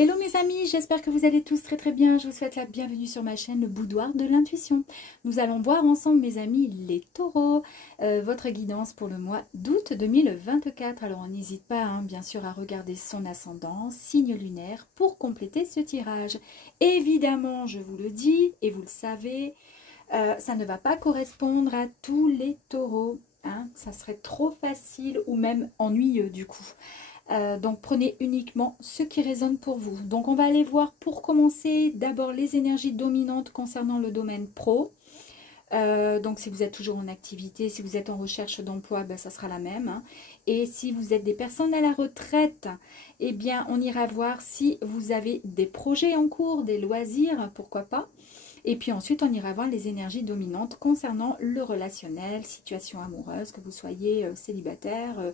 Hello mes amis, j'espère que vous allez tous très très bien. Je vous souhaite la bienvenue sur ma chaîne Le Boudoir de l'Intuition. Nous allons voir ensemble mes amis les taureaux, votre guidance pour le mois d'août 2024. Alors on n'hésite pas bien sûr à regarder son ascendant, signe lunaire pour compléter ce tirage. Évidemment, je vous le dis et vous le savez, ça ne va pas correspondre à tous les taureaux. Ça serait trop facile ou même ennuyeux du coup. Donc prenez uniquement ce qui résonne pour vous. Donc on va aller voir pour commencer d'abord les énergies dominantes concernant le domaine pro. Donc si vous êtes toujours en activité, si vous êtes en recherche d'emploi, ça sera la même. Et si vous êtes des personnes à la retraite, eh bien on ira voir si vous avez des projets en cours, des loisirs, pourquoi pas. Et puis ensuite, on ira voir les énergies dominantes concernant le relationnel, situation amoureuse, que vous soyez célibataire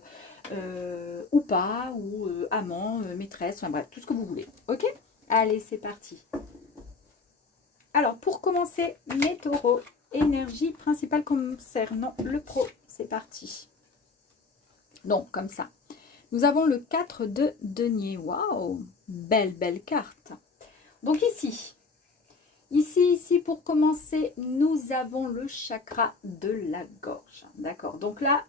ou pas, ou amant, maîtresse, enfin bref, tout ce que vous voulez. Ok? Allez, c'est parti. Alors, pour commencer, mes taureaux, énergie principale concernant le pro. C'est parti. Donc, comme ça. Nous avons le 4 de denier. Waouh! Belle carte. Donc ici, pour commencer, nous avons le chakra de la gorge. D'accord. Donc là,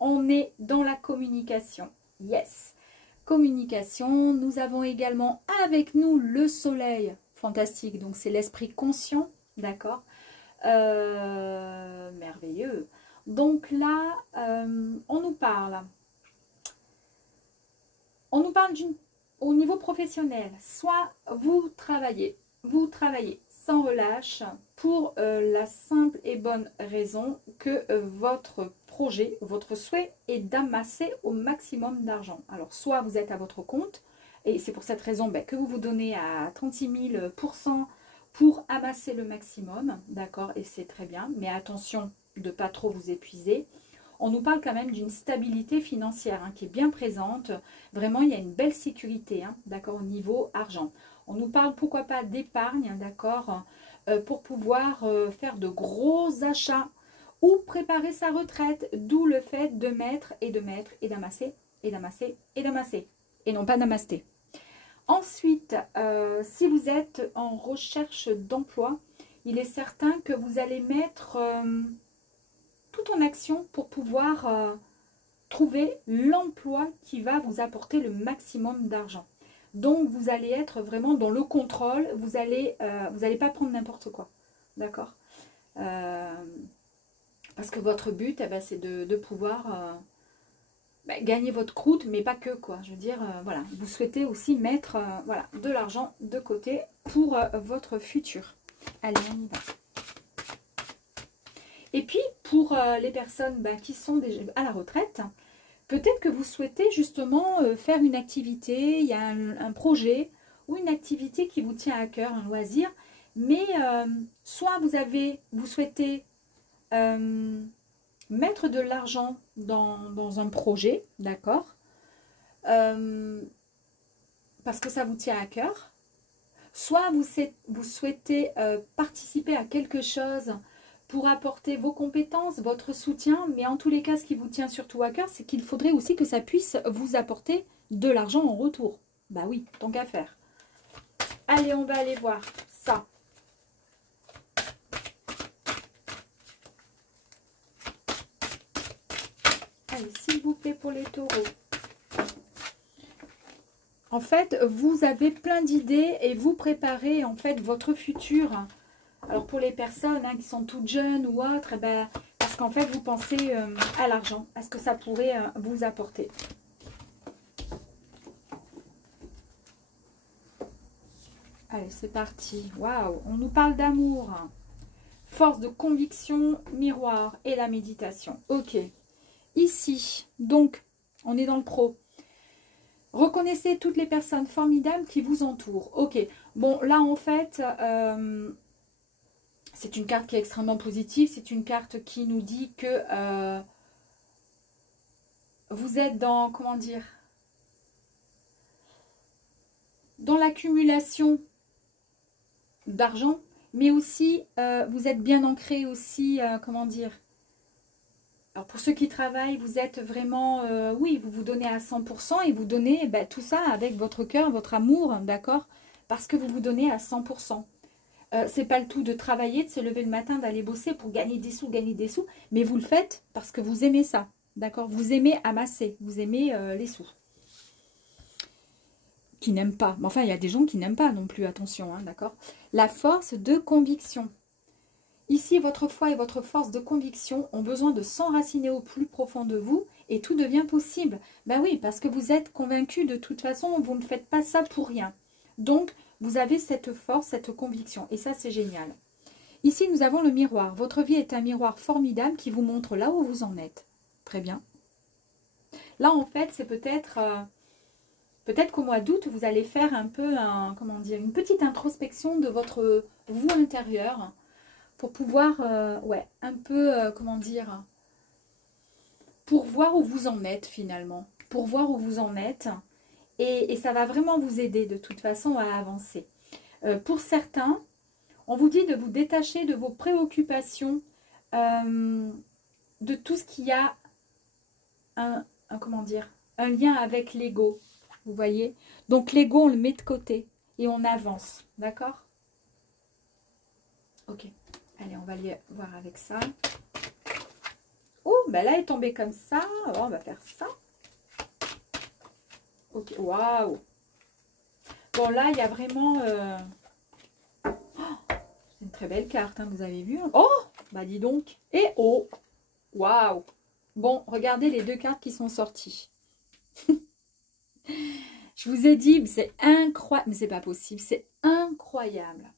on est dans la communication. Yes. Communication. Nous avons également avec nous le soleil. Fantastique. Donc, c'est l'esprit conscient. D'accord. Merveilleux. Donc là, on nous parle. On nous parle au niveau professionnel. Soit vous travaillez sans relâche pour la simple et bonne raison que votre projet, votre souhait est d'amasser au maximum d'argent. Alors, soit vous êtes à votre compte, et c'est pour cette raison que vous vous donnez à 36 000% pour amasser le maximum, d'accord, et c'est très bien, mais attention de ne pas trop vous épuiser. On nous parle quand même d'une stabilité financière qui est bien présente. Vraiment, il y a une belle sécurité, d'accord, au niveau argent. On nous parle, pourquoi pas, d'épargne, d'accord, pour pouvoir faire de gros achats ou préparer sa retraite, d'où le fait de mettre et de mettre et d'amasser et d'amasser et d'amasser, et non pas d'amasser. Ensuite, si vous êtes en recherche d'emploi, il est certain que vous allez mettre tout en action pour pouvoir trouver l'emploi qui va vous apporter le maximum d'argent. Donc, vous allez être vraiment dans le contrôle. Vous allez pas prendre n'importe quoi. D'accord, parce que votre but, c'est de pouvoir gagner votre croûte, mais pas que, quoi. Je veux dire, voilà. Vous souhaitez aussi mettre voilà, de l'argent de côté pour votre futur. Allez, on y va. Et puis, pour les personnes qui sont déjà à la retraite, peut-être que vous souhaitez justement faire une activité, il y a un projet ou une activité qui vous tient à cœur, un loisir, mais soit vous souhaitez mettre de l'argent dans un projet, d'accord, parce que ça vous tient à cœur, soit vous souhaitez participer à quelque chose pour apporter vos compétences, votre soutien, mais en tous les cas, ce qui vous tient surtout à cœur, c'est qu'il faudrait aussi que ça puisse vous apporter de l'argent en retour. Bah oui, tant qu'à faire. Allez, on va aller voir ça. Allez, s'il vous plaît, pour les taureaux. En fait, vous avez plein d'idées et vous préparez en fait votre futur. Alors pour les personnes qui sont toutes jeunes ou autres, parce qu'en fait vous pensez à l'argent, à ce que ça pourrait vous apporter. Allez, c'est parti. Waouh, on nous parle d'amour. Force de conviction, miroir et la méditation. Ok. Ici, donc, on est dans le pro. Reconnaissez toutes les personnes formidables qui vous entourent. Ok. Bon, là en fait... c'est une carte qui est extrêmement positive. C'est une carte qui nous dit que vous êtes dans, comment dire, dans l'accumulation d'argent, mais aussi vous êtes bien ancré aussi, comment dire, Alors pour ceux qui travaillent, vous êtes vraiment, oui, vous vous donnez à 100% et vous donnez tout ça avec votre cœur, votre amour, d'accord? Parce que vous vous donnez à 100%. C'est pas le tout de travailler, de se lever le matin, d'aller bosser pour gagner des sous, mais vous le faites parce que vous aimez ça, d'accord? Vous aimez amasser, vous aimez les sous. Qui n'aiment pas, mais enfin il y a des gens qui n'aiment pas non plus, attention, hein, d'accord? La force de conviction. Ici, votre foi et votre force de conviction ont besoin de s'enraciner au plus profond de vous et tout devient possible. Ben oui, parce que vous êtes convaincu de toute façon, vous ne faites pas ça pour rien. Donc, vous avez cette force, cette conviction et ça, c'est génial. Ici, nous avons le miroir. Votre vie est un miroir formidable qui vous montre là où vous en êtes. Très bien. Là, en fait, c'est peut-être qu'au mois d'août, vous allez faire un peu, comment dire, une petite introspection de votre vous intérieur. Pour pouvoir, un peu, comment dire, pour voir où vous en êtes finalement. Pour voir où vous en êtes. Et ça va vraiment vous aider de toute façon à avancer. Pour certains, on vous dit de vous détacher de vos préoccupations, de tout ce qui a comment dire, un lien avec l'ego. Vous voyez? Donc l'ego, on le met de côté et on avance. D'accord? Ok. Allez, on va aller voir avec ça. Oh, ben là, elle est tombée comme ça. Alors, on va faire ça. Ok, waouh. Bon, là, il y a vraiment... Oh, c'est une très belle carte, hein, vous avez vu. Oh, bah dis donc. Et oh, waouh. Bon, regardez les deux cartes qui sont sorties. Je vous ai dit, c'est incroyable. Mais c'est pas possible, c'est incroyable.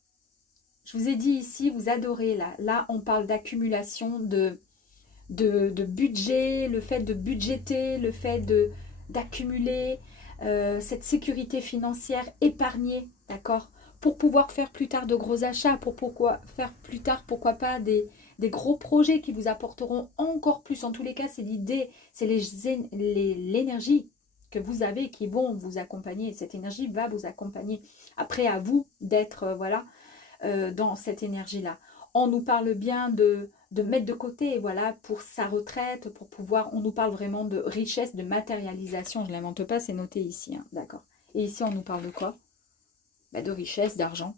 Je vous ai dit ici, vous adorez là. Là, on parle d'accumulation de budget, le fait de budgéter, le fait d'accumuler cette sécurité financière épargnée, d'accord? Pour pouvoir faire plus tard de gros achats, pour faire plus tard, pourquoi pas, des gros projets qui vous apporteront encore plus. En tous les cas, c'est l'idée, c'est l'énergie que vous avez qui vont vous accompagner. Cette énergie va vous accompagner. Après, à vous d'être, voilà, dans cette énergie-là. On nous parle bien de mettre de côté, voilà, pour sa retraite, pour pouvoir, on nous parle vraiment de richesse, de matérialisation, je ne l'invente pas, c'est noté ici, hein, d'accord. Et ici, on nous parle de quoi? Ben, de richesse, d'argent.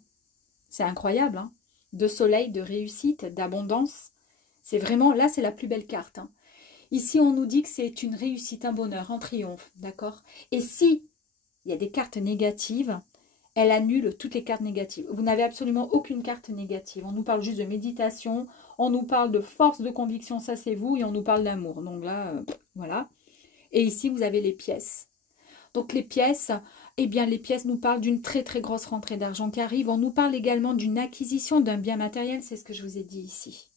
C'est incroyable, hein, de soleil, de réussite, d'abondance. C'est vraiment, là, c'est la plus belle carte, hein. Ici, on nous dit que c'est une réussite, un bonheur, un triomphe, d'accord. Et si il y a des cartes négatives, elle annule toutes les cartes négatives. Vous n'avez absolument aucune carte négative. On nous parle juste de méditation, on nous parle de force de conviction, ça c'est vous, et on nous parle d'amour. Donc là, voilà. Et ici, vous avez les pièces. Donc les pièces, eh bien les pièces nous parlent d'une très très grosse rentrée d'argent qui arrive. On nous parle également d'une acquisition d'un bien matériel, c'est ce que je vous ai dit ici.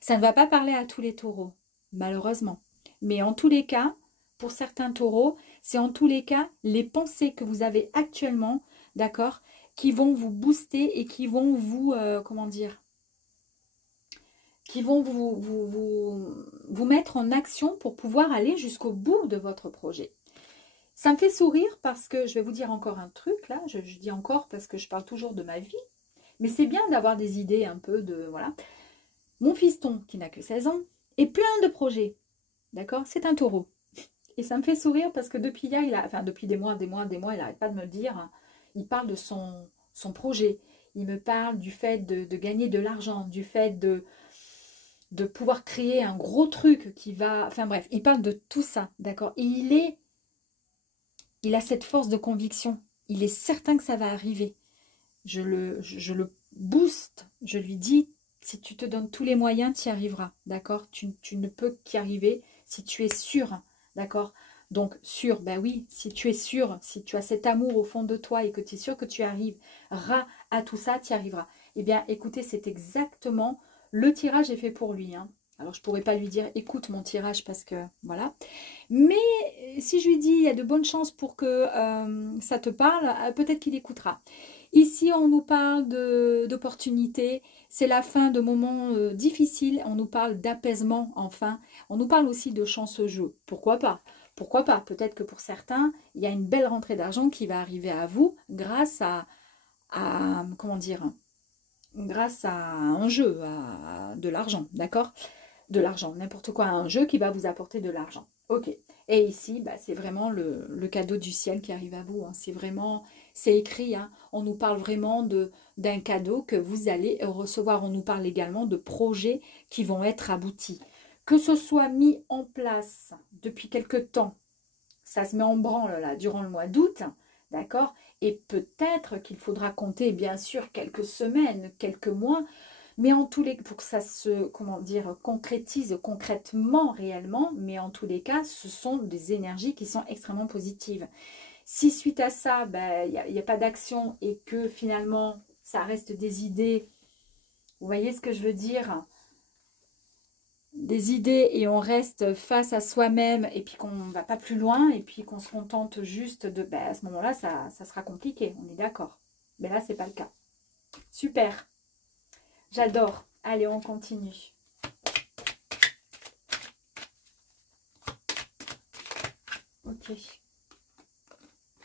Ça ne va pas parler à tous les taureaux, malheureusement. Mais en tous les cas, pour certains taureaux, c'est en tous les cas les pensées que vous avez actuellement, d'accord, qui vont vous booster et qui vont vous, comment dire, qui vont vous mettre en action pour pouvoir aller jusqu'au bout de votre projet. Ça me fait sourire parce que, je vais vous dire encore un truc, là, je dis encore parce que je parle toujours de ma vie, mais c'est bien d'avoir des idées un peu de, voilà. Mon fiston, qui n'a que 16 ans, est plein de projets, d'accord, c'est un taureau. Et ça me fait sourire parce que depuis hier, enfin depuis des mois, il n'arrête pas de me le dire, hein. Il parle de son projet, il me parle du fait de gagner de l'argent, du fait de pouvoir créer un gros truc qui va... Enfin bref, il parle de tout ça, d'accord. Et il a cette force de conviction, il est certain que ça va arriver. Je le booste, je lui dis, si tu te donnes tous les moyens, tu y arriveras, d'accord. Tu ne peux qu'y arriver si tu es sûr. D'accord? Donc, sûr, ben oui, si tu es sûr, si tu as cet amour au fond de toi et que tu es sûr que tu arriveras à tout ça, tu y arriveras. Eh bien, écoutez, c'est exactement, le tirage est fait pour lui, hein. Alors, je ne pourrais pas lui dire, écoute mon tirage parce que, voilà. Mais, si je lui dis, il y a de bonnes chances pour que ça te parle, peut-être qu'il écoutera. Ici, on nous parle d'opportunités, c'est la fin de moments difficiles, on nous parle d'apaisement, enfin. On nous parle aussi de chance au jeu, pourquoi pas? Pourquoi pas? Peut-être que pour certains, il y a une belle rentrée d'argent qui va arriver à vous grâce à comment dire, grâce à un jeu, à de l'argent, d'accord? de l'argent, n'importe quoi, un jeu qui va vous apporter de l'argent. Ok. Et ici, bah, c'est vraiment le cadeau du ciel qui arrive à vous. Hein. C'est vraiment, c'est écrit. Hein. On nous parle vraiment d'un cadeau que vous allez recevoir. On nous parle également de projets qui vont être aboutis. Que ce soit mis en place depuis quelque temps, ça se met en branle là, durant le mois d'août, d'accord? Et peut-être qu'il faudra compter, bien sûr, quelques semaines, quelques mois, mais en tous les cas, pour que ça se, comment dire, concrétise concrètement, réellement, mais en tous les cas, ce sont des énergies qui sont extrêmement positives. Si suite à ça, ben, il n'y a pas d'action et que finalement, ça reste des idées, vous voyez ce que je veux dire? Des idées et on reste face à soi-même et puis qu'on ne va pas plus loin et puis qu'on se contente juste de... Ben, à ce moment-là, ça sera compliqué, on est d'accord. Mais là, c'est pas le cas. Super. J'adore. Allez, on continue. Ok.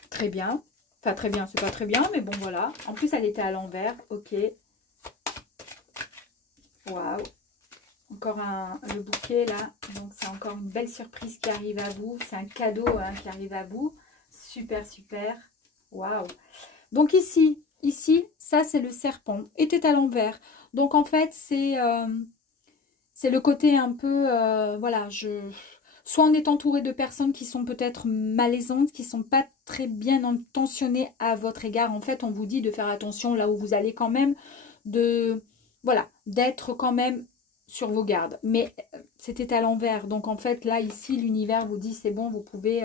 Très bien. Enfin, très bien, c'est pas très bien, mais bon, voilà. En plus, elle était à l'envers. Ok. Waouh. Encore le bouquet, là. Donc, c'est encore une belle surprise qui arrive à vous. C'est un cadeau hein, qui arrive à vous. Super, super. Waouh. Donc, ici, ça, c'est le serpent. Était à l'envers. Donc, en fait, c'est le côté un peu... voilà, soit on est entouré de personnes qui sont peut-être malaisantes, qui ne sont pas très bien intentionnées à votre égard. En fait, on vous dit de faire attention là où vous allez quand même, voilà, d'être quand même sur vos gardes. Mais c'était à l'envers. Donc, en fait, là, ici, l'univers vous dit, c'est bon, vous pouvez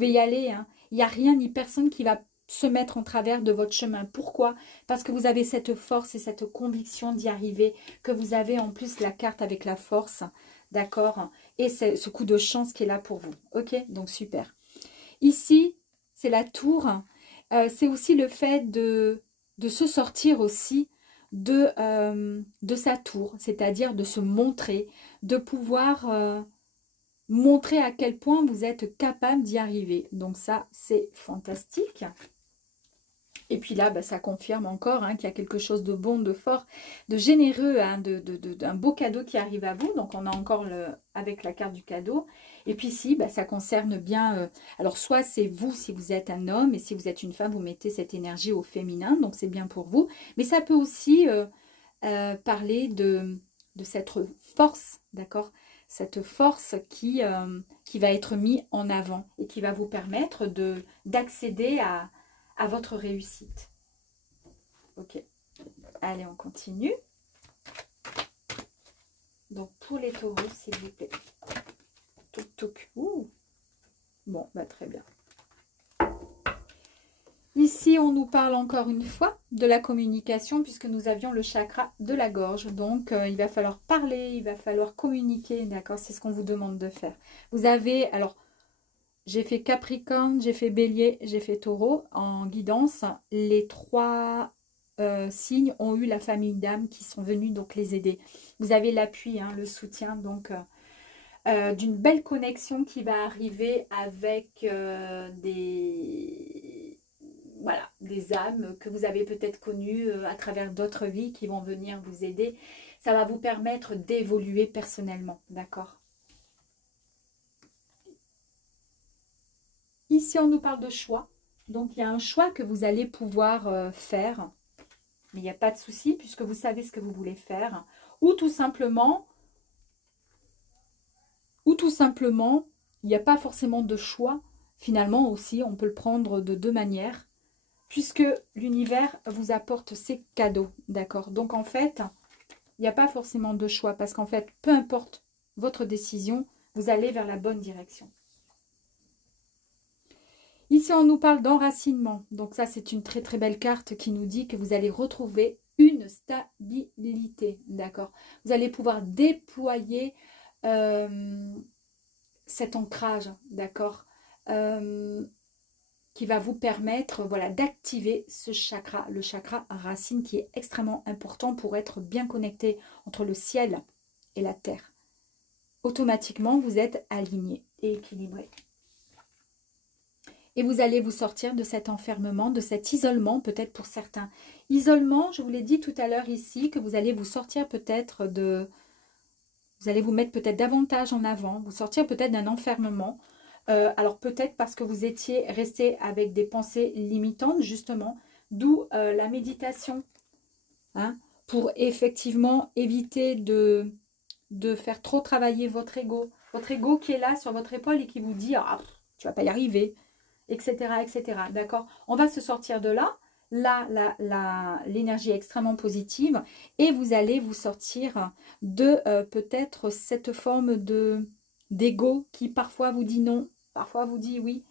y aller. Hein. Il n'y a rien ni personne qui va se mettre en travers de votre chemin. Pourquoi? Parce que vous avez cette force et cette conviction d'y arriver, que vous avez en plus la carte avec la force, d'accord? Et c'est ce coup de chance qui est là pour vous. Ok? Donc, super. Ici, c'est la tour. C'est aussi le fait de se sortir aussi de sa tour, c'est-à-dire de se montrer, de pouvoir montrer à quel point vous êtes capable d'y arriver. Donc ça, c'est fantastique. Et puis là, bah, ça confirme encore hein, qu'il y a quelque chose de bon, de fort, de généreux, hein, d'un beau cadeau qui arrive à vous. Donc, on a encore avec la carte du cadeau. Et puis ici, bah, ça concerne bien... alors, soit c'est vous si vous êtes un homme, et si vous êtes une femme, vous mettez cette énergie au féminin. Donc, c'est bien pour vous. Mais ça peut aussi parler de cette force, d'accord? Cette force qui va être mise en avant et qui va vous permettre d'accéder à votre réussite. Ok. Allez, on continue. Donc, pour les taureaux, s'il vous plaît. Touk, touk. Ouh. Bon, bah, très bien. Ici, on nous parle encore une fois de la communication puisque nous avions le chakra de la gorge. Donc, il va falloir parler, il va falloir communiquer, d'accord? C'est ce qu'on vous demande de faire. Vous avez, alors, j'ai fait Capricorne, j'ai fait Bélier, j'ai fait Taureau en guidance. Les trois signes ont eu la famille d'âmes qui sont venus donc les aider. Vous avez l'appui, hein, le soutien donc d'une belle connexion qui va arriver avec voilà, des âmes que vous avez peut-être connues à travers d'autres vies qui vont venir vous aider. Ça va vous permettre d'évoluer personnellement, d'accord? Ici, on nous parle de choix. Donc, il y a un choix que vous allez pouvoir faire. Mais il n'y a pas de souci puisque vous savez ce que vous voulez faire. Ou tout simplement, il n'y a pas forcément de choix. Finalement aussi, on peut le prendre de deux manières. Puisque l'univers vous apporte ses cadeaux. D'accord? Donc, en fait, il n'y a pas forcément de choix. Parce qu'en fait, peu importe votre décision, vous allez vers la bonne direction. Ici, on nous parle d'enracinement. Donc ça, c'est une très très belle carte qui nous dit que vous allez retrouver une stabilité. D'accord? Vous allez pouvoir déployer cet ancrage, d'accord, qui va vous permettre voilà, d'activer ce chakra, le chakra racine qui est extrêmement important pour être bien connecté entre le ciel et la terre. Automatiquement, vous êtes aligné et équilibré. Et vous allez vous sortir de cet enfermement, de cet isolement peut-être pour certains. Isolement, je vous l'ai dit tout à l'heure ici, que vous allez vous sortir peut-être Vous allez vous mettre peut-être davantage en avant, vous sortir peut-être d'un enfermement. Alors peut-être parce que vous étiez resté avec des pensées limitantes, justement, d'où la méditation, hein, pour effectivement éviter de faire trop travailler votre ego. Votre ego qui est là sur votre épaule et qui vous dit « Ah, tu vas pas y arriver », etc. etc. D'accord? On va se sortir de là. Là, l'énergie est extrêmement positive et vous allez vous sortir de peut-être cette forme d'ego qui parfois vous dit non, parfois vous dit oui.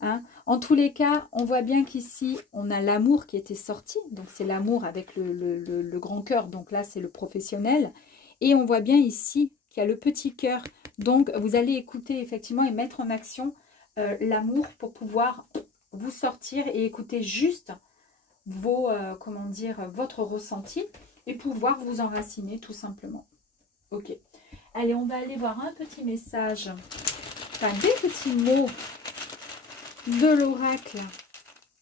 Hein. En tous les cas, on voit bien qu'ici, on a l'amour qui était sorti. Donc, c'est l'amour avec le grand cœur. Donc là, c'est le professionnel. Et on voit bien ici qu'il y a le petit cœur. Donc, vous allez écouter effectivement et mettre en action l'amour pour pouvoir vous sortir et écouter juste vos, comment dire, votre ressenti et pouvoir vous enraciner tout simplement. Ok. Allez, on va aller voir un petit message, enfin des petits mots de l'oracle,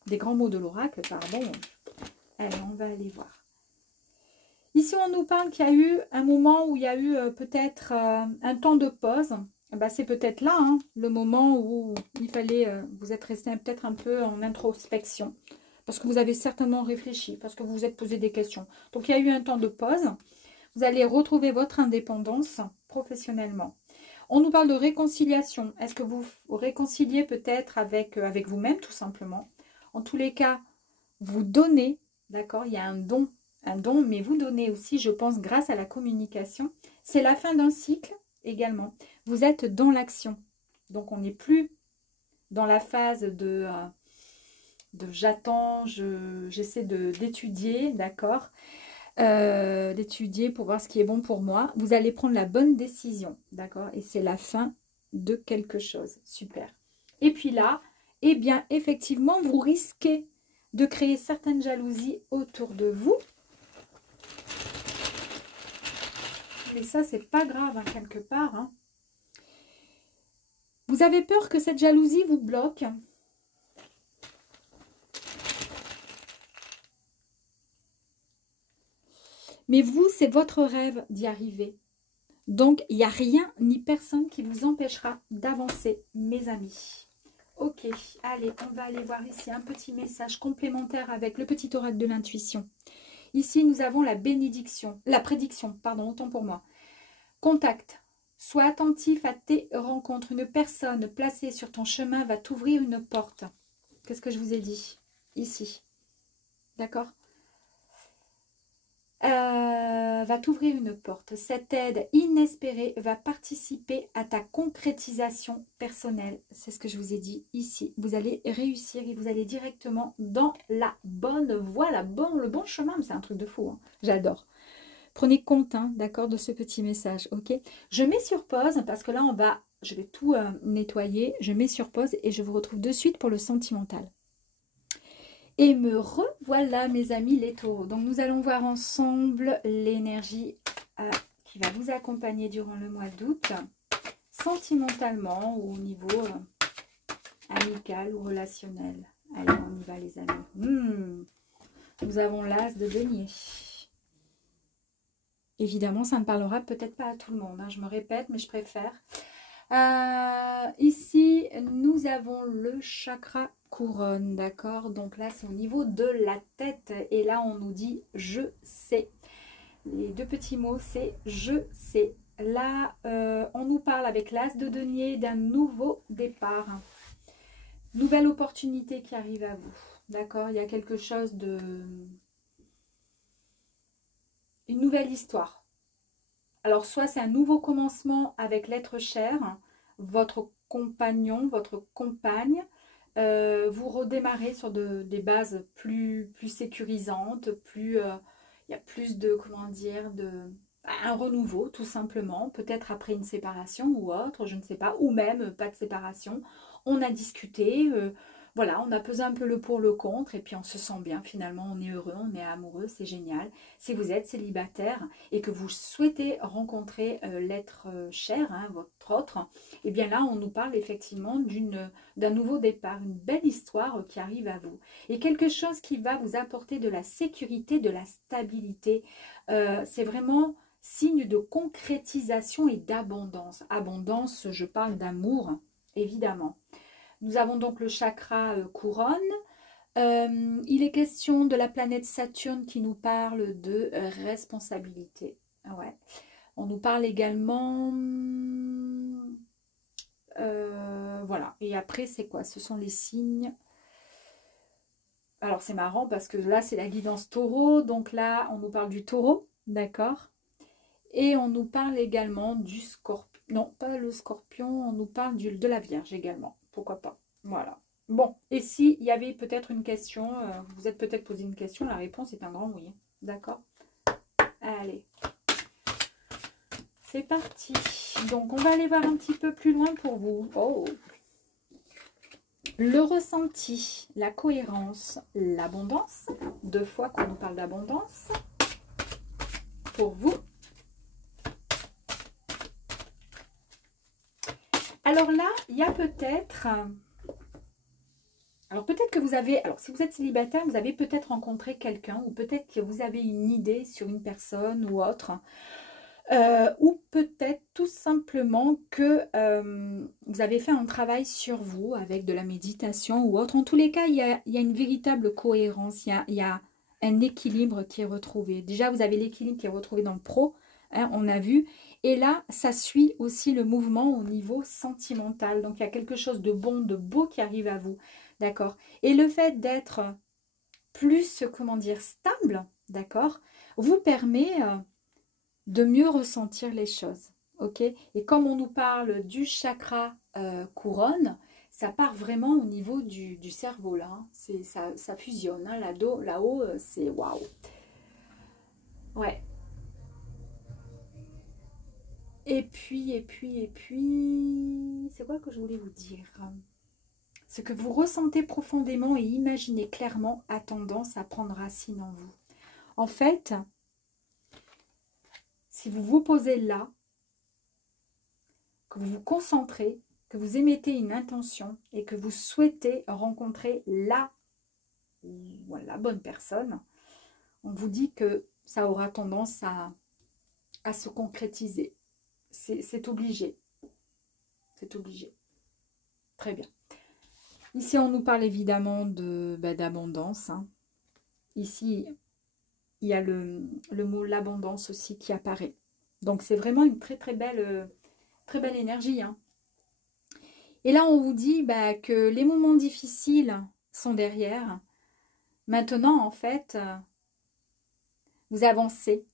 des grands mots de l'oracle, pardon. Allez, on va aller voir. Ici, on nous parle qu'il y a eu un moment où il y a eu peut-être un temps de pause. Ben, c'est peut-être là, hein, le moment où il fallait, vous êtes resté peut-être un peu en introspection. Parce que vous avez certainement réfléchi, parce que vous vous êtes posé des questions. Donc, il y a eu un temps de pause. Vous allez retrouver votre indépendance professionnellement. On nous parle de réconciliation. Est-ce que vous vous réconciliez peut-être avec vous-même, tout simplement? En tous les cas, vous donnez, d'accord? Il y a un don, mais vous donnez aussi, je pense, grâce à la communication. C'est la fin d'un cycle également. Vous êtes dans l'action. Donc, on n'est plus dans la phase de j'attends, j'essaie d'étudier, d'accord, d'étudier pour voir ce qui est bon pour moi. Vous allez prendre la bonne décision, d'accord, et c'est la fin de quelque chose. Super. Et puis là, eh bien, effectivement, vous risquez de créer certaines jalousies autour de vous. Mais ça, c'est pas grave, hein, quelque part. Hein. Vous avez peur que cette jalousie vous bloque. Mais vous, c'est votre rêve d'y arriver. Donc, il n'y a rien ni personne qui vous empêchera d'avancer, mes amis. Ok, allez, on va aller voir ici un petit message complémentaire avec le petit oracle de l'intuition. Ici, nous avons la bénédiction, la prédiction, pardon, autant pour moi. Contact. Sois attentif à tes rencontres. Une personne placée sur ton chemin va t'ouvrir une porte. Qu'est-ce que je vous ai dit? Ici. D'accord? Va t'ouvrir une porte. Cette aide inespérée va participer à ta concrétisation personnelle. C'est ce que je vous ai dit ici. Vous allez réussir et vous allez directement dans la bonne voie, le bon chemin. C'est un truc de fou. Hein. J'adore. Prenez compte, hein, d'accord, de ce petit message. Ok. Je mets sur pause parce que là, je vais tout nettoyer. Je mets sur pause et je vous retrouve de suite pour le sentimental. Et me revoilà, mes amis les taureaux. Donc, nous allons voir ensemble l'énergie qui va vous accompagner durant le mois d'août, sentimentalement ou au niveau amical ou relationnel. Allez, on y va, les amis. Nous avons l'as de denier. Évidemment, ça ne parlera peut-être pas à tout le monde. Hein. Je me répète, mais je préfère. Ici, nous avons le chakra couronne, d'accord? Donc là, c'est au niveau de la tête. Et là, on nous dit « je sais ». Les deux petits mots, c'est « je sais ». Là, on nous parle avec l'as de denier d'un nouveau départ. Nouvelle opportunité qui arrive à vous, d'accord? Il y a quelque chose de... une nouvelle histoire. Alors, soit c'est un nouveau commencement avec l'être cher, votre compagnon, votre compagne, vous redémarrez sur des bases plus sécurisantes, il y a plus de, comment dire, un renouveau tout simplement, peut-être après une séparation ou autre, je ne sais pas, ou même pas de séparation. On a discuté, voilà, on a pesé un peu le pour, le contre, et puis on se sent bien, finalement, on est heureux, on est amoureux, c'est génial. Si vous êtes célibataire et que vous souhaitez rencontrer l'être cher, hein, votre autre, et bien là, on nous parle effectivement d'un nouveau départ, une belle histoire qui arrive à vous. Et quelque chose qui va vous apporter de la sécurité, de la stabilité. C'est vraiment signe de concrétisation et d'abondance. Abondance, je parle d'amour, évidemment. Nous avons donc le chakra couronne. Il est question de la planète Saturne qui nous parle de responsabilité. Ouais. On nous parle également... voilà. Et après, c'est quoi? Ce sont les signes... Alors, c'est marrant parce que là, c'est la guidance taureau. Donc là, on nous parle du taureau, d'accord? Et on nous parle également du scorpion. Non, pas le scorpion, on nous parle de la Vierge également. Pourquoi pas? Voilà. Bon, et s'il y avait peut-être une question, vous vous êtes peut-être posé une question, la réponse est un grand oui. D'accord? Allez. C'est parti. Donc, on va aller voir un petit peu plus loin pour vous. Oh! Le ressenti, la cohérence, l'abondance. 2 fois qu'on nous parle d'abondance. Pour vous. Alors là, il y a peut-être... Alors peut-être que vous avez... Alors si vous êtes célibataire, vous avez peut-être rencontré quelqu'un ou peut-être que vous avez une idée sur une personne ou autre. Ou peut-être tout simplement que vous avez fait un travail sur vous avec de la méditation ou autre. En tous les cas, il y a une véritable cohérence, il y a un équilibre qui est retrouvé. Déjà, vous avez l'équilibre qui est retrouvé dans le pro, hein, on a vu. Et là, ça suit aussi le mouvement au niveau sentimental. Donc, il y a quelque chose de bon, de beau qui arrive à vous, d'accord? Et le fait d'être plus, comment dire, stable, d'accord, vous permet... de mieux ressentir les choses, ok? Et comme on nous parle du chakra couronne, ça part vraiment au niveau du cerveau, là. Hein. Ça fusionne, hein. Là-haut, c'est waouh. Ouais. Et puis, c'est quoi que je voulais vous dire? Ce que vous ressentez profondément et imaginez clairement a tendance à prendre racine en vous. En fait... Si vous vous posez là, que vous vous concentrez, que vous émettez une intention et que vous souhaitez rencontrer la bonne personne, on vous dit que ça aura tendance à se concrétiser. C'est obligé. C'est obligé. Très bien. Ici, on nous parle évidemment d'abondance. Hein. Ici, il y a le mot l'abondance aussi qui apparaît. Donc, c'est vraiment une très belle énergie. Hein. Et là, on vous dit que les moments difficiles sont derrière. Maintenant, en fait, vous avancez,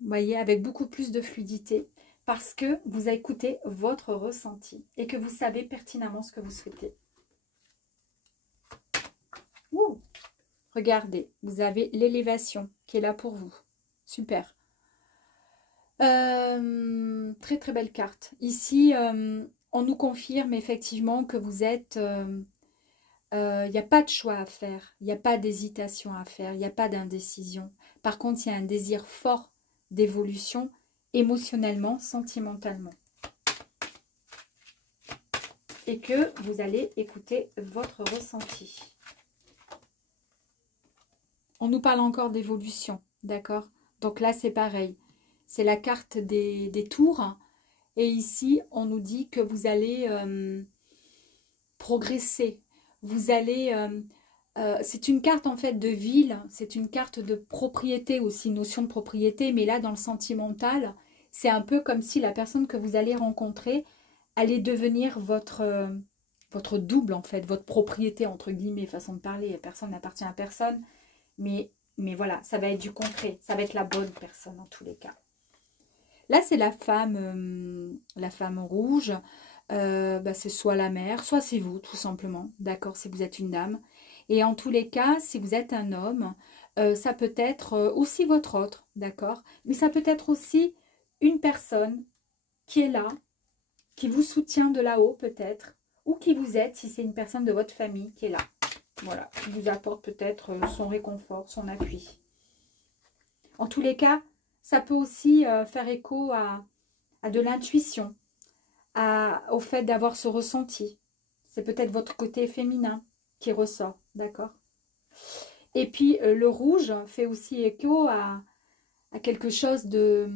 vous voyez, avec beaucoup plus de fluidité parce que vous écoutez votre ressenti et que vous savez pertinemment ce que vous souhaitez. Ouh. Regardez, vous avez l'élévation qui est là pour vous. Super. Très belle carte. Ici, on nous confirme effectivement que vous êtes... il n'y a pas de choix à faire. Il n'y a pas d'hésitation à faire. Il n'y a pas d'indécision. Par contre, il y a un désir fort d'évolution émotionnellement, sentimentalement. Et que vous allez écouter votre ressenti. On nous parle encore d'évolution, d'accord? Donc là, c'est pareil. C'est la carte des tours. Et ici, on nous dit que vous allez progresser. Vous allez... c'est une carte en fait de ville. C'est une carte de propriété aussi, notion de propriété. Mais là, dans le sentimental, c'est un peu comme si la personne que vous allez rencontrer allait devenir votre double en fait. Votre propriété, entre guillemets, façon de parler. Personne n'appartient à personne. Mais voilà, ça va être du concret. Ça va être la bonne personne en tous les cas. Là, c'est la femme rouge. C'est soit la mère, soit c'est vous, tout simplement. D'accord, si vous êtes une dame. Et en tous les cas, si vous êtes un homme, ça peut être aussi votre autre, d'accord? Mais ça peut être aussi une personne qui est là, qui vous soutient de là-haut peut-être, ou qui vous aide si c'est une personne de votre famille qui est là. Voilà, qui vous apporte peut-être son réconfort, son appui. En tous les cas, ça peut aussi faire écho à de l'intuition, au fait d'avoir ce ressenti. C'est peut-être votre côté féminin qui ressort, d'accord? Et puis, le rouge fait aussi écho à quelque chose de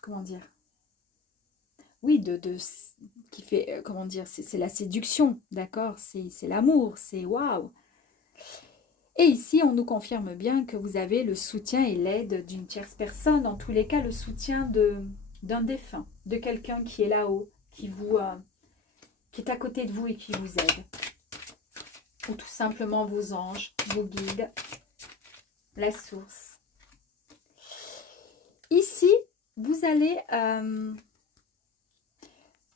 comment dire? Oui, qui fait, comment dire, c'est la séduction, d'accord? C'est l'amour, c'est waouh! Et ici, on nous confirme bien que vous avez le soutien et l'aide d'une tierce personne, dans tous les cas, le soutien d'un défunt, de quelqu'un qui est là-haut, qui est à côté de vous et qui vous aide. Ou tout simplement vos anges, vos guides, la source. Ici, vous allez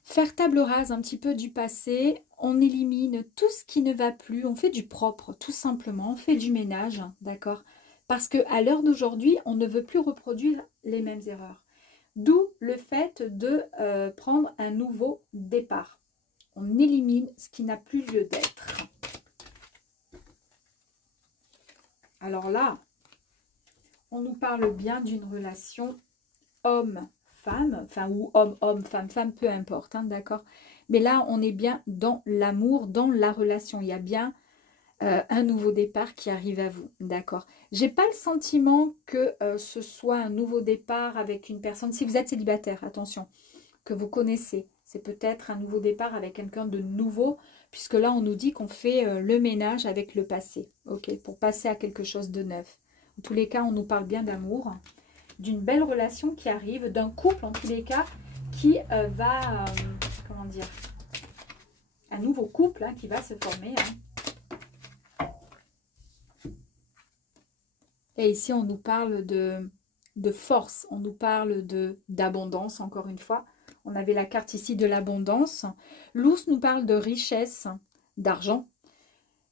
faire table rase un petit peu du passé. On élimine tout ce qui ne va plus. On fait du propre, tout simplement. On fait du ménage, d'accord? Parce qu'à l'heure d'aujourd'hui, on ne veut plus reproduire les mêmes erreurs. D'où le fait de prendre un nouveau départ. On élimine ce qui n'a plus lieu d'être. Alors là, on nous parle bien d'une relation homme-femme, enfin ou homme-homme, femme-femme, peu importe, hein, d'accord. Mais là, on est bien dans l'amour, dans la relation. Il y a bien un nouveau départ qui arrive à vous, d'accord. J'ai pas le sentiment que ce soit un nouveau départ avec une personne, si vous êtes célibataire, attention, que vous connaissez. C'est peut-être un nouveau départ avec quelqu'un de nouveau, puisque là, on nous dit qu'on fait le ménage avec le passé, ok, pour passer à quelque chose de neuf. En tous les cas, on nous parle bien d'amour, d'une belle relation qui arrive, d'un couple, en tous les cas, qui va, comment dire, un nouveau couple hein, qui va se former. Hein. Et ici, on nous parle de force, on nous parle d'abondance, encore une fois. On avait la carte ici de l'abondance. L'ours nous parle de richesse, d'argent.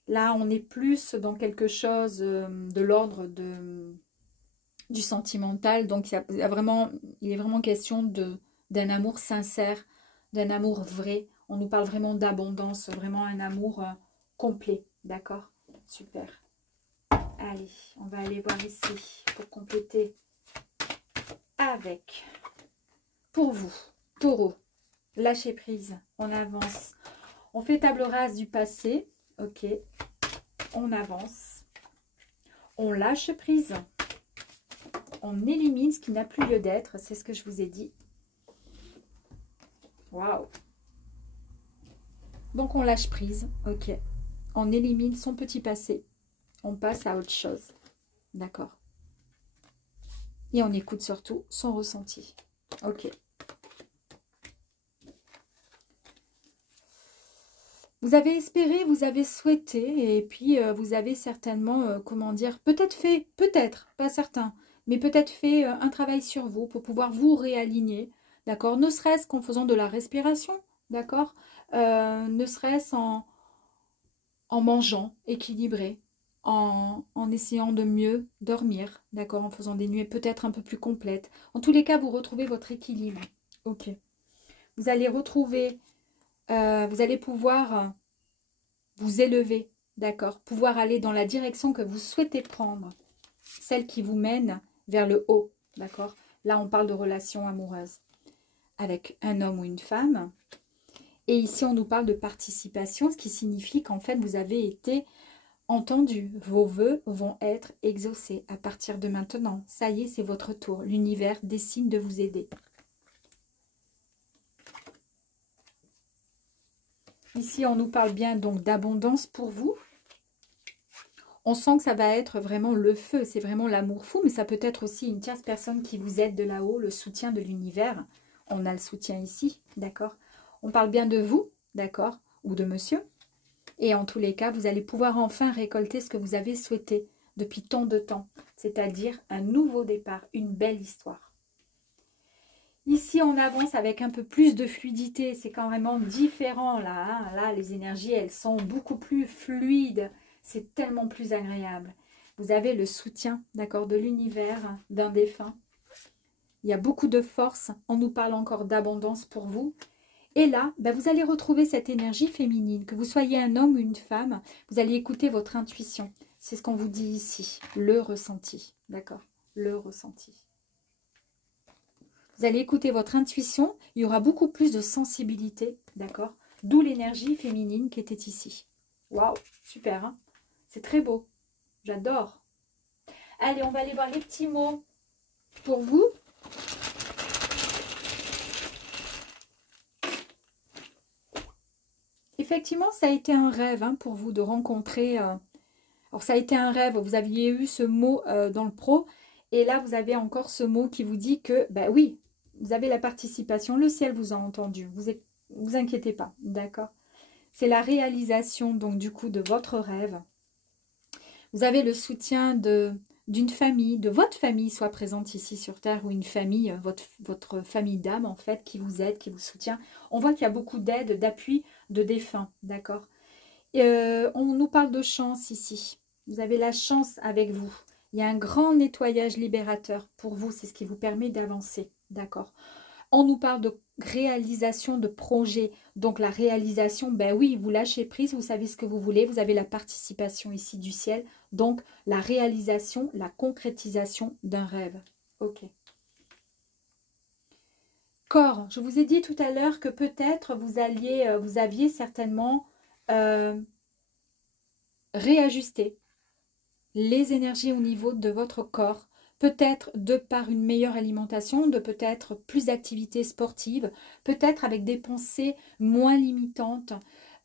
Là, on est plus dans quelque chose de l'ordre du sentimental. Donc, il est vraiment question d'un amour sincère, d'un amour vrai. On nous parle vraiment d'abondance, vraiment un amour complet. D'accord? Super. Allez, on va aller voir ici pour compléter avec, pour vous, Taureau, lâcher prise, on avance. On fait table rase du passé, ok. On avance. On lâche prise. On élimine ce qui n'a plus lieu d'être, c'est ce que je vous ai dit. Waouh! Donc on lâche prise, ok. On élimine son petit passé. On passe à autre chose, d'accord. Et on écoute surtout son ressenti, ok. Vous avez espéré, vous avez souhaité, et puis vous avez certainement, comment dire, peut-être fait, peut-être, pas certain, mais peut-être fait un travail sur vous pour pouvoir vous réaligner, d'accord? Ne serait-ce qu'en faisant de la respiration, d'accord? Ne serait-ce en mangeant équilibré, en essayant de mieux dormir, d'accord? En faisant des nuits peut-être un peu plus complètes. En tous les cas, vous retrouvez votre équilibre, ok? Vous allez retrouver... vous allez pouvoir vous élever, d'accord? Pouvoir aller dans la direction que vous souhaitez prendre, celle qui vous mène vers le haut, d'accord? Là, on parle de relation amoureuse avec un homme ou une femme. Et ici, on nous parle de participation, ce qui signifie qu'en fait, vous avez été entendu. Vos vœux vont être exaucés à partir de maintenant. Ça y est, c'est votre tour. L'univers décide de vous aider. Ici, on nous parle bien donc d'abondance pour vous. On sent que ça va être vraiment le feu, c'est vraiment l'amour fou, mais ça peut être aussi une tierce personne qui vous aide de là-haut, le soutien de l'univers. On a le soutien ici, d'accord? On parle bien de vous, d'accord? Ou de monsieur. Et en tous les cas, vous allez pouvoir enfin récolter ce que vous avez souhaité depuis tant de temps, c'est-à-dire un nouveau départ, une belle histoire. Ici, on avance avec un peu plus de fluidité. C'est quand même différent là. Hein. Là, les énergies, elles sont beaucoup plus fluides. C'est tellement plus agréable. Vous avez le soutien, d'accord, de l'univers, d'un défunt. Il y a beaucoup de force. On nous parle encore d'abondance pour vous. Et là, ben, vous allez retrouver cette énergie féminine. Que vous soyez un homme ou une femme, vous allez écouter votre intuition. C'est ce qu'on vous dit ici. Le ressenti, d'accord? Le ressenti. Vous allez écouter votre intuition, il y aura beaucoup plus de sensibilité, d'accord? D'où l'énergie féminine qui était ici. Waouh, super, hein? C'est très beau. J'adore. Allez, on va aller voir les petits mots pour vous, effectivement, ça a été un rêve hein, pour vous de rencontrer... alors, ça a été un rêve. Vous aviez eu ce mot dans le pro. Et là, vous avez encore ce mot qui vous dit que, ben oui, vous avez la participation. Le ciel vous a entendu. Vous inquiétez pas, d'accord? C'est la réalisation, donc, du coup, de votre rêve. Vous avez le soutien d'une famille, de votre famille, soit présente ici sur Terre, ou une famille, votre famille d'âme, en fait, qui vous aide, qui vous soutient. On voit qu'il y a beaucoup d'aide, d'appui de défunts, d'accord? On nous parle de chance ici. Vous avez la chance avec vous. Il y a un grand nettoyage libérateur pour vous. C'est ce qui vous permet d'avancer. D'accord. On nous parle de réalisation de projet. Donc la réalisation, ben oui, vous lâchez prise, vous savez ce que vous voulez. Vous avez la participation ici du ciel. Donc la réalisation, la concrétisation d'un rêve. Ok. Corps, je vous ai dit tout à l'heure que peut-être vous aviez certainement réajuster les énergies au niveau de votre corps, peut-être de par une meilleure alimentation, de peut-être plus d'activités sportives, peut-être avec des pensées moins limitantes,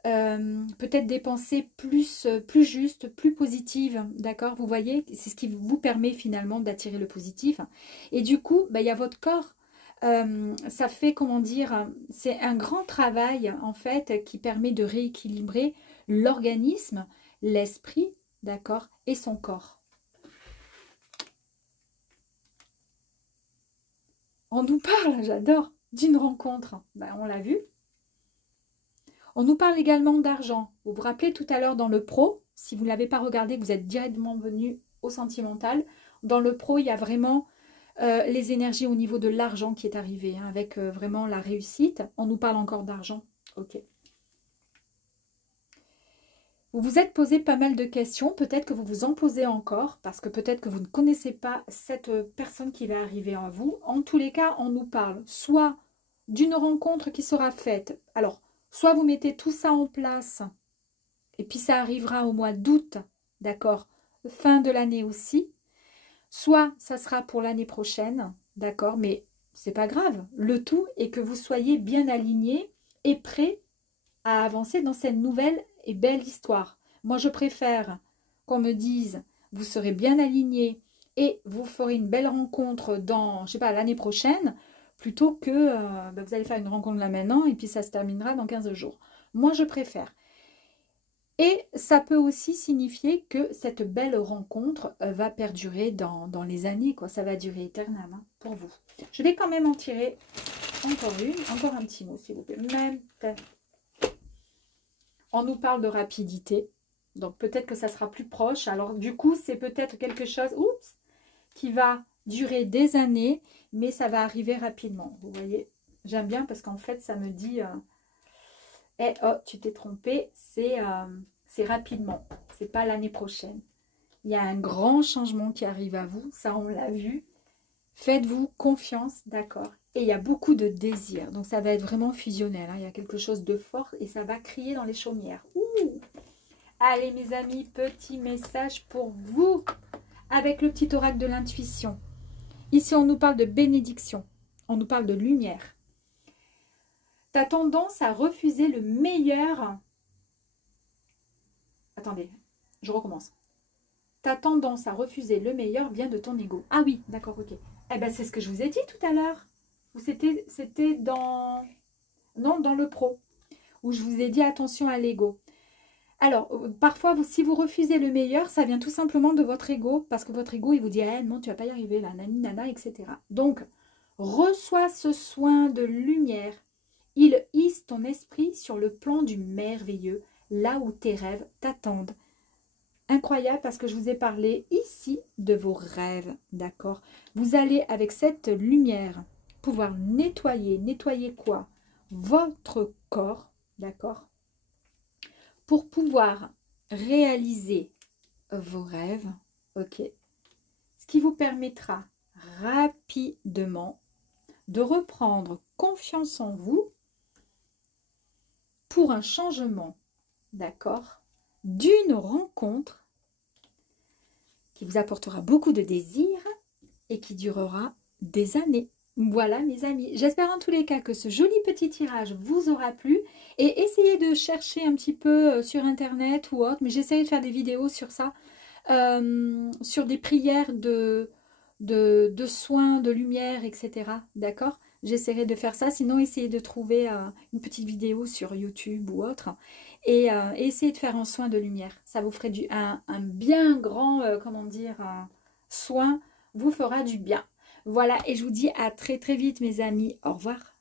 peut-être des pensées plus justes, plus positives, d'accord? Vous voyez, c'est ce qui vous permet finalement d'attirer le positif. Et du coup, il y a votre corps. Ça fait, comment dire, c'est un grand travail en fait qui permet de rééquilibrer l'organisme, l'esprit, d'accord, et son corps. On nous parle, j'adore, d'une rencontre. On l'a vu. On nous parle également d'argent. Vous vous rappelez tout à l'heure dans le pro, si vous ne l'avez pas regardé, vous êtes directement venu au sentimental. Dans le pro, il y a vraiment les énergies au niveau de l'argent qui est arrivé, hein, avec vraiment la réussite. On nous parle encore d'argent. Ok. Vous vous êtes posé pas mal de questions, peut-être que vous vous en posez encore, parce que peut-être que vous ne connaissez pas cette personne qui va arriver à vous. En tous les cas, on nous parle soit d'une rencontre qui sera faite. Alors, soit vous mettez tout ça en place, et puis ça arrivera au mois d'août, d'accord, fin de l'année aussi. Soit ça sera pour l'année prochaine, d'accord, mais c'est pas grave. Le tout est que vous soyez bien aligné et prêt à avancer dans cette nouvelle et belle histoire. Moi, je préfère qu'on me dise, vous serez bien aligné et vous ferez une belle rencontre dans, je sais pas, l'année prochaine, plutôt que vous allez faire une rencontre là maintenant et puis ça se terminera dans 15 jours. Moi, je préfère. Et ça peut aussi signifier que cette belle rencontre va perdurer dans les années, quoi. Ça va durer éternellement hein, pour vous. Je vais quand même en tirer encore une, encore un petit mot, s'il vous plaît. Même on nous parle de rapidité, donc peut-être que ça sera plus proche. Alors du coup, c'est peut-être quelque chose qui va durer des années, mais ça va arriver rapidement. Vous voyez, j'aime bien parce qu'en fait, ça me dit oh, tu t'es trompé, c'est rapidement, c'est pas l'année prochaine. Il y a un grand changement qui arrive à vous, ça on l'a vu. Faites-vous confiance, d'accord. Et il y a beaucoup de désir. Donc, ça va être vraiment fusionnel. Hein. Il y a quelque chose de fort et ça va crier dans les chaumières. Ouh. Allez, mes amis, petit message pour vous avec le petit oracle de l'intuition. Ici, on nous parle de bénédiction. On nous parle de lumière. Tu as tendance à refuser le meilleur. Attendez, je recommence. Tu as tendance à refuser le meilleur vient de ton ego. Ah oui, d'accord, ok. Eh bien, c'est ce que je vous ai dit tout à l'heure. C'était dans le pro, où je vous ai dit attention à l'ego. Alors, parfois, si vous refusez le meilleur, ça vient tout simplement de votre ego, parce que votre ego, il vous dit, non, tu vas pas y arriver, là, nani, nana, etc. Donc, reçois ce soin de lumière. Il hisse ton esprit sur le plan du merveilleux, là où tes rêves t'attendent. Incroyable, parce que je vous ai parlé ici de vos rêves, d'accord? Vous allez, avec cette lumière, pouvoir nettoyer quoi? Votre corps, d'accord? Pour pouvoir réaliser vos rêves, ok? Ce qui vous permettra rapidement de reprendre confiance en vous pour un changement, d'accord? D'une rencontre qui vous apportera beaucoup de désir et qui durera des années. Voilà mes amis, j'espère en tous les cas que ce joli petit tirage vous aura plu et essayez de chercher un petit peu sur internet ou autre, mais j'essaie de faire des vidéos sur ça, sur des prières de soins, de lumière, etc. D'accord? J'essaierai de faire ça, sinon essayez de trouver une petite vidéo sur YouTube ou autre et essayez de faire un soin de lumière. Ça vous ferait un bien grand, comment dire, soin, vous fera du bien. Voilà, et je vous dis à très très vite mes amis. Au revoir.